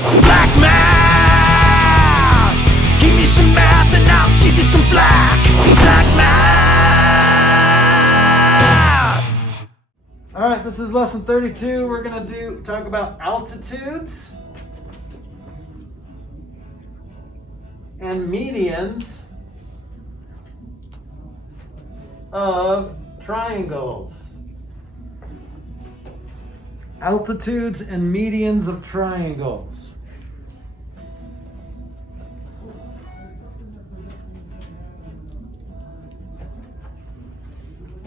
Flack math! Give me some math and I'll give you some flack. Flack math! Alright, this is lesson 32. We're going to talk about altitudes and medians of triangles. Altitudes and medians of triangles.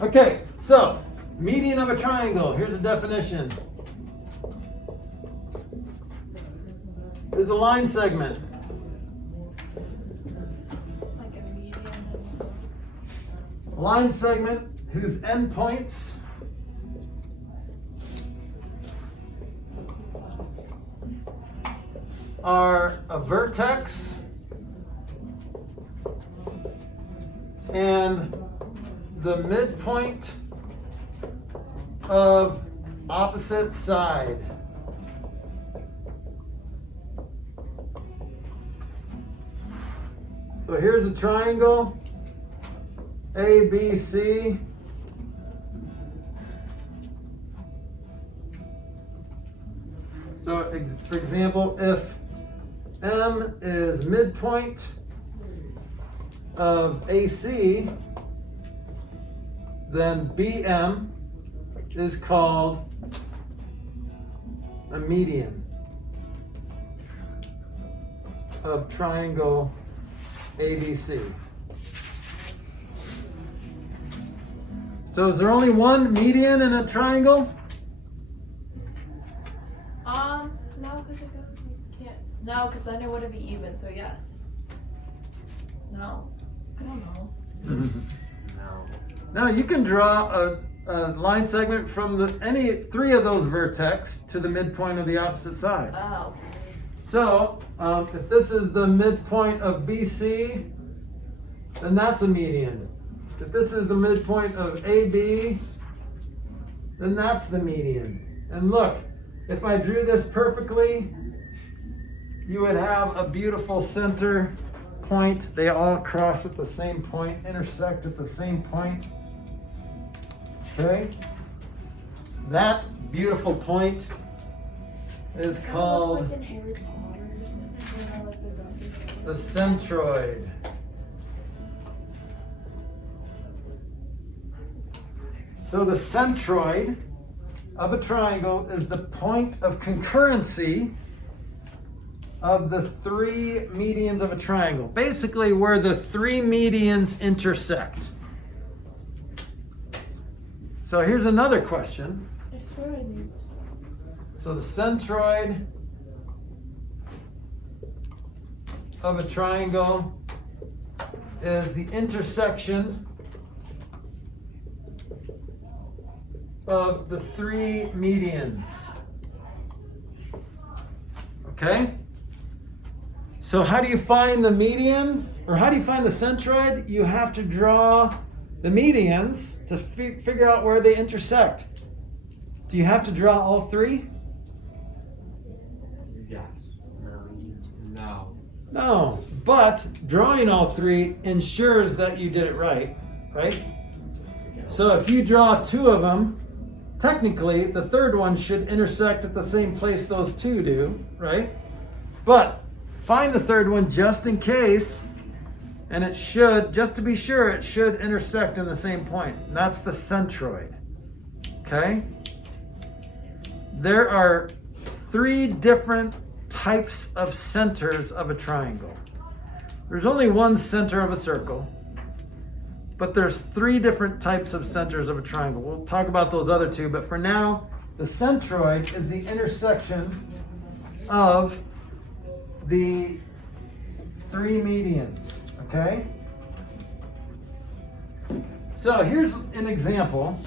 Okay, so median of a triangle. Here's a definition. Is a line segment. Like a median. Line segment whose endpoints are a vertex and the midpoint of opposite side. So here's a triangle, A, B, C. So for example, if M is midpoint of AC, then BM is called a median of triangle ABC. So is there only one median in a triangle? No, because it goes, you can't. No, because then it wouldn't be even, so yes. No. I don't know. No. Now you can draw a line segment from any three of those vertex to the midpoint of the opposite side. Oh. So if this is the midpoint of BC, then that's a median. If this is the midpoint of AB, then that's the median. And look, if I drew this perfectly, you would have a beautiful center point. They all cross at the same point, intersect at the same point. Okay? That beautiful point is called Like in Harry Potter, isn't it? You know, like the centroid. So the centroid of a triangle is the point of concurrency of the three medians of a triangle. Basically where the three medians intersect. So here's another question. I swear I knew this. So the centroid of a triangle is the intersection of the three medians. Okay? So how do you find the median, or how do you find the centroid? You have to draw the medians to figure out where they intersect. Do you have to draw all three? Yes. No. No, but drawing all three ensures that you did it right? So if you draw two of them, technically the third one should intersect at the same place those two do, right? But find the third one just in case, and it should, just to be sure, it should intersect in the same point. And that's the centroid, okay? There are three different types of centers of a triangle. There's only one center of a circle, but there's three different types of centers of a triangle. We'll talk about those other two, but for now, the centroid is the intersection of the three medians, okay? So here's an example.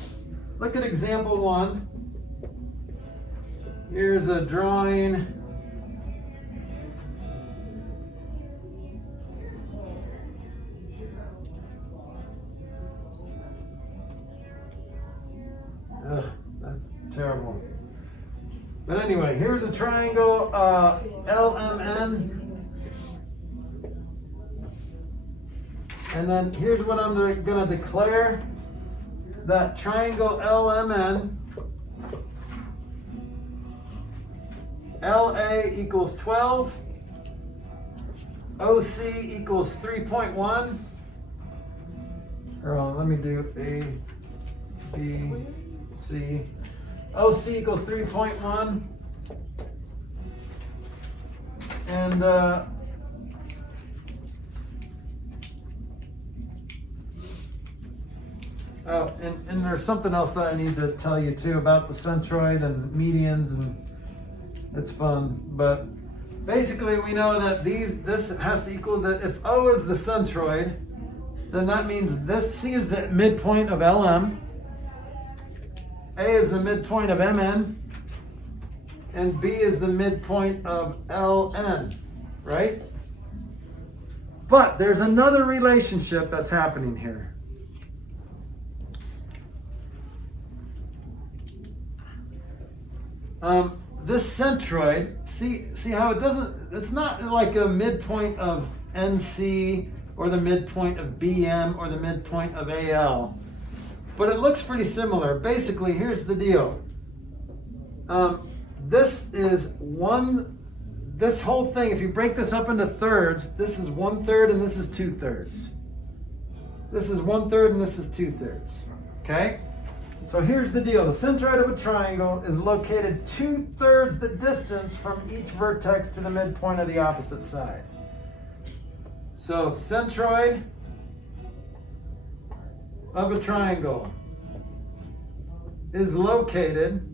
Look at example 1. Here's a drawing. Ugh, that's terrible. But anyway, here's a triangle LMN. And then here's what I'm going to declare. That triangle LMN, LA equals 12, OC equals 3.1. Or let me do A, B, C. OC equals 3.1. And oh, and there's something else that I need to tell you too about the centroid and medians, and it's fun. But basically we know that this has to equal that if O is the centroid, then that means this C is the midpoint of LM, A is the midpoint of MN, and B is the midpoint of LN, right? But there's another relationship that's happening here. This centroid, see how it doesn't, it's not like a midpoint of NC or the midpoint of BM or the midpoint of AL, but it looks pretty similar. Basically, here's the deal. This whole thing, if you break this up into thirds, this is 1/3 and this is 2/3. This is 1/3 and this is 2/3, okay? So here's the deal. The centroid of a triangle is located 2/3 the distance from each vertex to the midpoint of the opposite side. So centroid of a triangle is located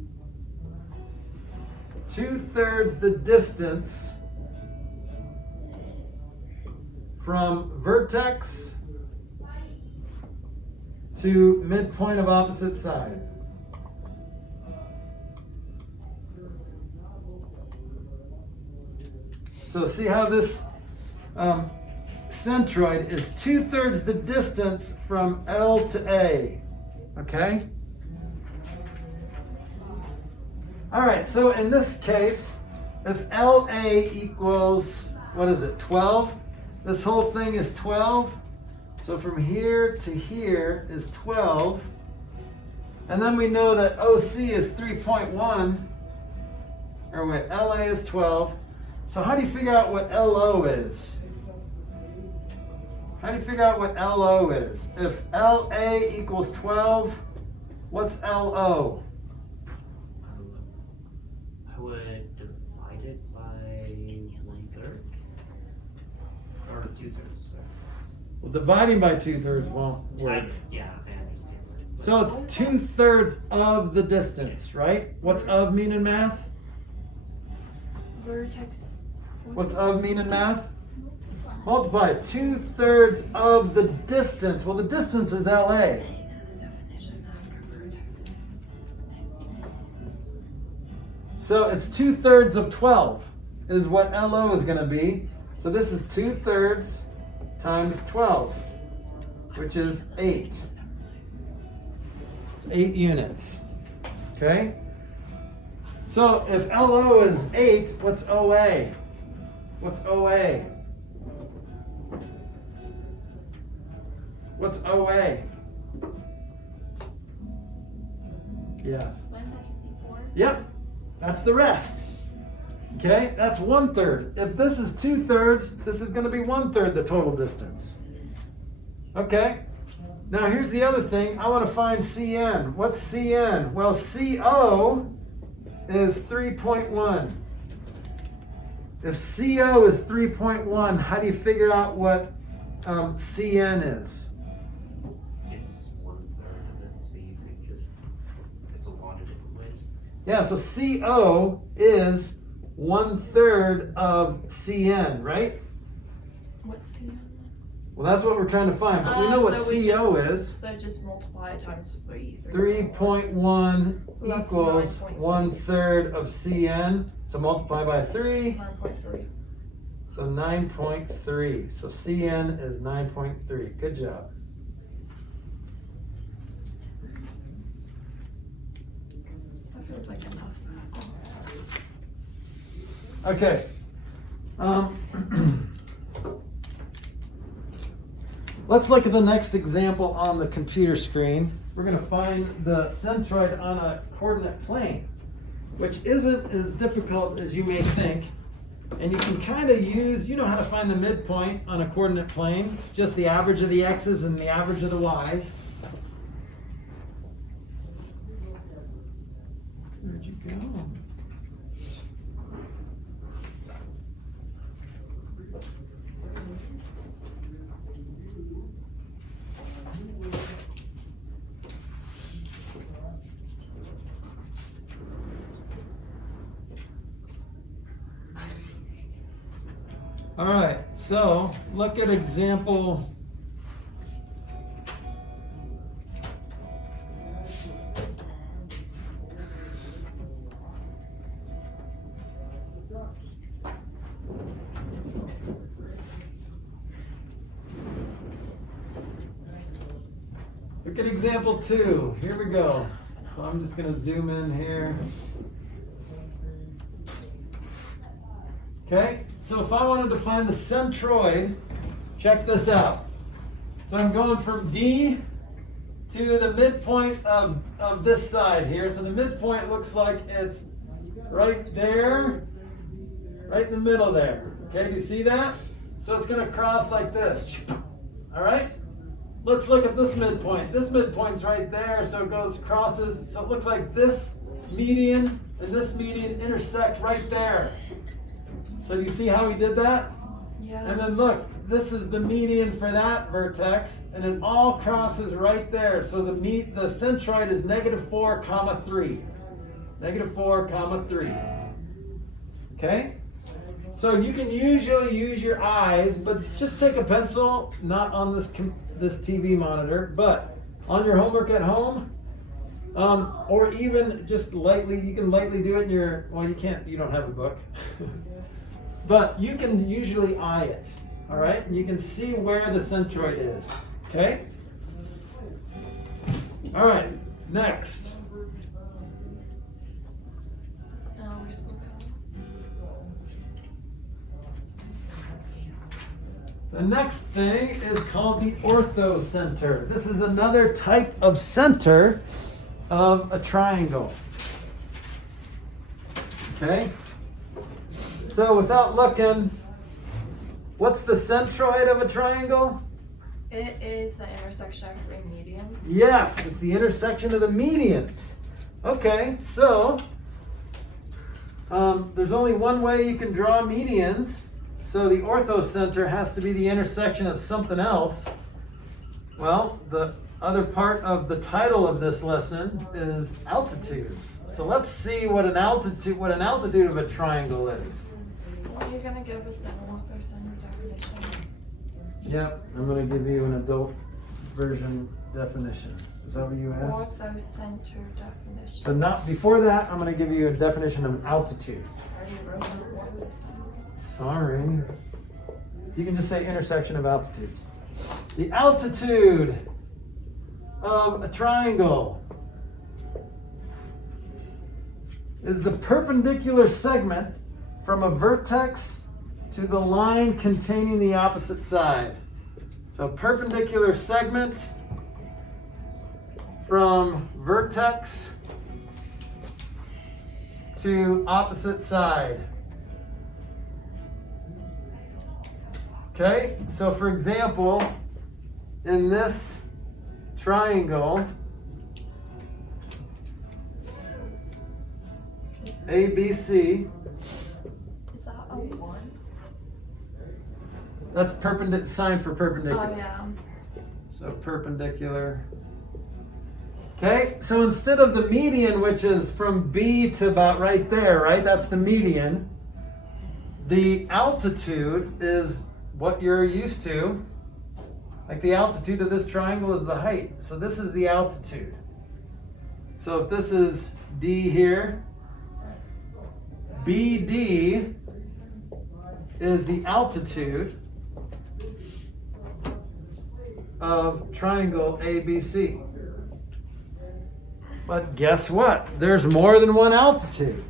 2/3 the distance from vertex to midpoint of opposite side. So see how this centroid is 2/3 the distance from L to A, okay? All right, so in this case, if LA equals, what is it, 12? This whole thing is 12. So from here to here is 12. And then we know that OC is 3.1. Or wait, LA is 12. So how do you figure out what LO is? How do you figure out what LO is? If LA equals 12, what's LO? I would divide it by 1/3 or 2/3. Well, dividing by 2/3 won't work. Yeah, I understand. So it's 2/3 of the distance, right? What's of mean in math? Vertex. What's of mean in math? Multiply 2/3 of the distance. Well, the distance is LA. So it's 2/3 of 12 is what LO is going to be. So this is 2/3 times 12, which is 8. It's 8 units. Okay? So if LO is 8, what's OA? What's OA? What's OA? Yes. Yep. That's the rest. Okay? That's 1/3. If this is 2/3, this is going to be 1/3 the total distance. Okay? Now here's the other thing. I want to find CN. What's CN? Well, CO is 3.1. If CO is 3.1, how do you figure out what CN is? It's 1/3 of it, so you could just, it's a lot of different ways. Yeah, so CO is 1/3 of CN, right? What's CN? Well, that's what we're trying to find, but we know what CO is. So just multiply it times 3. 3.1 So that's equals 9.3. 1/3 of CN. So multiply by 3. 9.3. So 9.3. So CN is 9.3. Good job. That feels like enough. Okay. Let's look at the next example on the computer screen. We're going to find the centroid on a coordinate plane, which isn't as difficult as you may think. And you can kind of use, you know how to find the midpoint on a coordinate plane. It's just the average of the x's and the average of the y's. Where'd you go? All right, so look at example. Look at example 2. Here we go. So I'm just going to zoom in here. Okay, so if I wanted to find the centroid, check this out. So I'm going from D to the midpoint of this side here. So the midpoint looks like it's right there, right in the middle there. Okay, do you see that? So it's going to cross like this. All right? Let's look at this midpoint. This midpoint's right there, so it goes, crosses. So it looks like this median and this median intersect right there. So do you see how he did that? Yeah. And then look, this is the median for that vertex, and it all crosses right there. So the centroid is -4, 3. -4, 3. Okay? So you can usually use your eyes, but just take a pencil, not on this TV monitor, but on your homework at home, or even just lightly, you can lightly do it in your, well, you can't, you don't have a book. But you can usually eye it, all right? And you can see where the centroid is, okay? All right, next. We're still going. The next thing is called the Ortho Center. This is another type of center of a triangle, okay? So without looking, what's the centroid of a triangle? It is the intersection of 3 medians. Yes, it's the intersection of the medians. Okay, so there's only one way you can draw medians. So the orthocenter has to be the intersection of something else. Well, the other part of the title of this lesson is altitudes. So let's see what an altitude of a triangle is. Well, you're gonna give us an Ortho Center definition. Yep, I'm going to give you an adult version definition. Is that what you asked? Ortho Center definition. But not before that. I'm going to give you a definition of altitude. I already wrote an Ortho Center. Sorry. You can just say intersection of altitudes. The altitude of a triangle is the perpendicular segment from a vertex to the line containing the opposite side. So perpendicular segment from vertex to opposite side. Okay, so for example, in this triangle, ABC, Is that a 1? that's perpendicular, sign for perpendicular. Oh, yeah. So perpendicular. Okay, so instead of the median, which is from B to about right there, right? That's the median. The altitude is what you're used to. Like the altitude of this triangle is the height. So this is the altitude. So if this is D here, BD is the altitude of triangle ABC. But guess what? There's more than one altitude.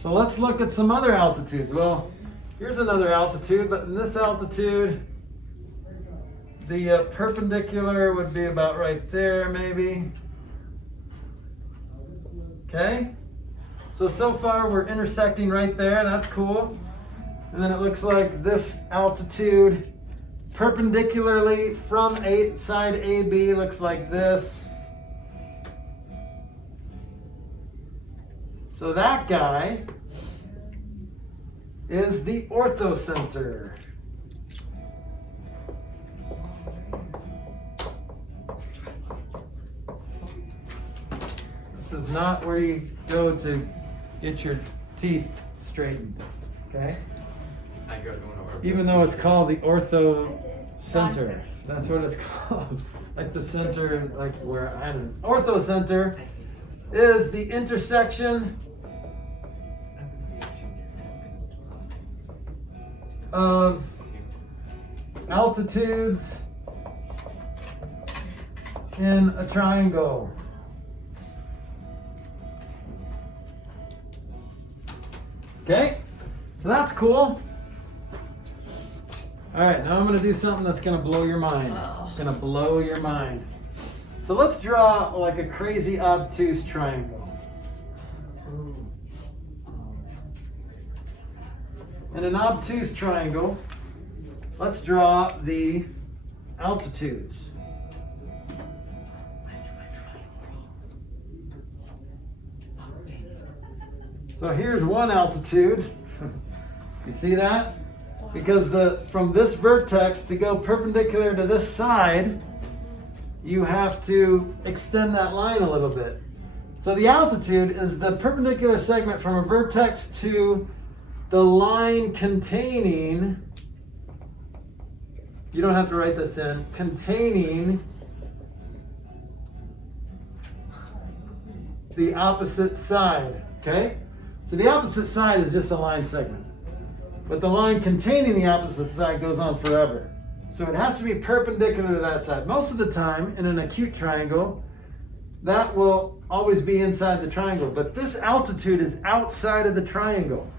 So let's look at some other altitudes. Well, here's another altitude, but in this altitude, the perpendicular would be about right there, maybe. Okay? So far we're intersecting right there. That's cool. And then it looks like this altitude perpendicularly from side AB looks like this. So that guy is the Ortho Center. This is not where you go to get your teeth straightened, okay? I go to one of our Even though it's called the Ortho Center. That's what it's called. Like the center, like where I don't know. Ortho Center is the intersection of altitudes in a triangle. Okay, so that's cool. All right, now I'm going to do something that's going to blow your mind. Oh. Going to blow your mind. So let's draw like a crazy obtuse triangle. In an obtuse triangle, let's draw the altitudes. So here's one altitude. You see that? Because from this vertex to go perpendicular to this side, you have to extend that line a little bit. So the altitude is the perpendicular segment from a vertex to the line containing, you don't have to write this in, containing the opposite side, okay? So the opposite side is just a line segment. But the line containing the opposite side goes on forever. So it has to be perpendicular to that side. Most of the time, in an acute triangle, that will always be inside the triangle. But this altitude is outside of the triangle.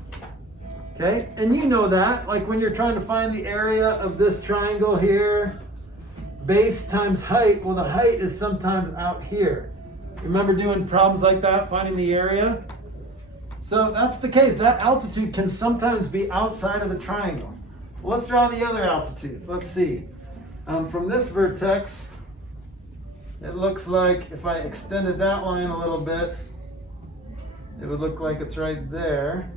Okay? And you know that, like when you're trying to find the area of this triangle here, base times height, well, the height is sometimes out here. Remember doing problems like that, finding the area? So that's the case. That altitude can sometimes be outside of the triangle. Well, let's draw the other altitudes. Let's see. From this vertex, it looks like if I extended that line a little bit, it would look like it's right there.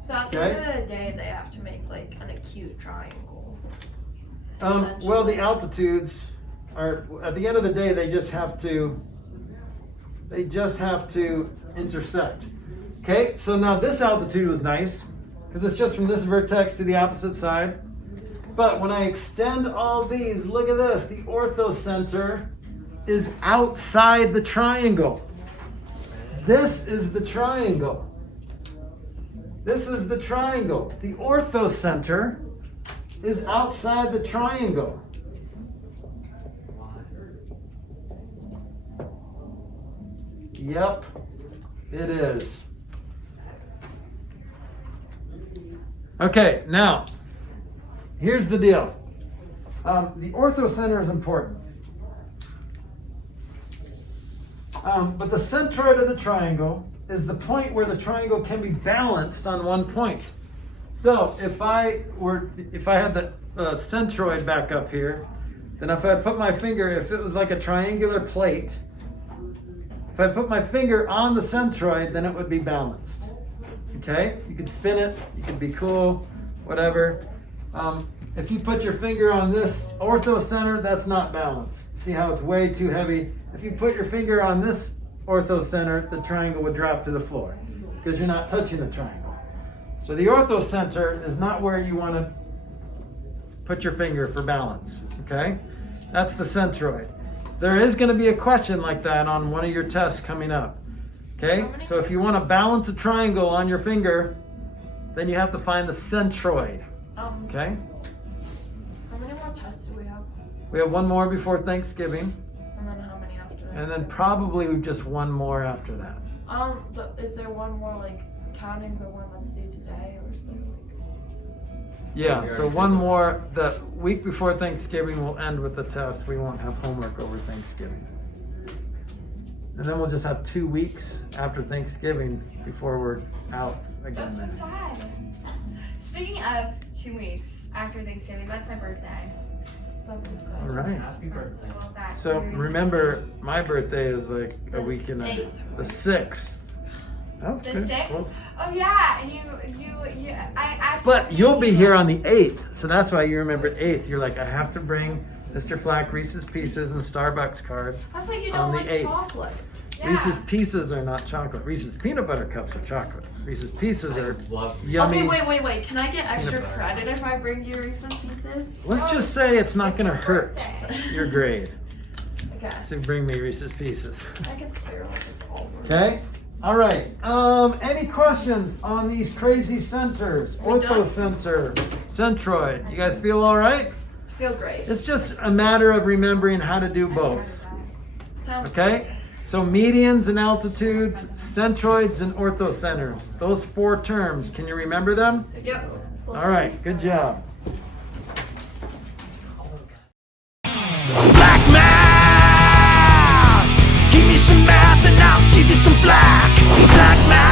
So at the end of the day, they have to make like an acute triangle. Well, the altitudes are, at the end of the day, they just have to intersect. Okay, so now this altitude was nice because it's just from this vertex to the opposite side. But when I extend all these, look at this, the Ortho Center is outside the triangle. This is the triangle. This is the triangle. The Ortho Center is outside the triangle. Yep, it is. Okay, now, here's the deal. The Ortho Center is important. But the centroid of the triangle is the point where the triangle can be balanced on one point. So if I had the centroid back up here, then if I put my finger, if it was like a triangular plate, if I put my finger on the centroid, then it would be balanced. Okay? You could spin it, you could be cool, whatever. If you put your finger on this Ortho Center, that's not balanced. See how it's way too heavy? If you put your finger on this Ortho Center, the triangle would drop to the floor because you're not touching the triangle. So the Ortho Center is not where you want to put your finger for balance. Okay? That's the centroid. There is going to be a question like that on one of your tests coming up. Okay? So if you want to balance a triangle on your finger, then you have to find the centroid. Okay? How many more tests do we have? We have one more before Thanksgiving, And then how many after that? and then probably just one more after that. Is there one more, like, counting the one that's due today, or is there, like... Yeah, We so already one did that. more, the week before Thanksgiving we'll end with the test. We won't have homework over Thanksgiving. And then we'll just have 2 weeks after Thanksgiving before we're out again. That's so sad. Speaking of 2 weeks after Thanksgiving, that's my birthday. That's exciting. All right. Happy birthday. I love that. So remember, my birthday is like a The week and a 8th, the right? 6th. That's The good. 6th? Well, Oh yeah, and I asked you but to you'll say be here on the 8th, so that's why you remembered 8th. You're like, I have to bring Mr. Flack Reese's Pieces and Starbucks cards. I thought you On don't the like 8th. chocolate. Yeah. Reese's Pieces are not chocolate. Reese's peanut butter cups are chocolate. Reese's Pieces I are love yummy. Okay, wait. Can I get extra Peanut butter. credit if I bring you Reese's Pieces? Let's just say it's not gonna your hurt birthday. your grade Okay. to bring me Reese's Pieces. I can spare like a call. Okay? All right. Any questions on these crazy centers? We Ortho done? Center, Centroid. You guys feel all right? Feel great. It's just a matter of remembering how to do both. Sounds Okay? So medians and altitudes, centroids and ortho centers. Those 4 terms. Can you remember them? Yep. All right. Good job. Black math, give me some math and I'll give you some flack. Black math.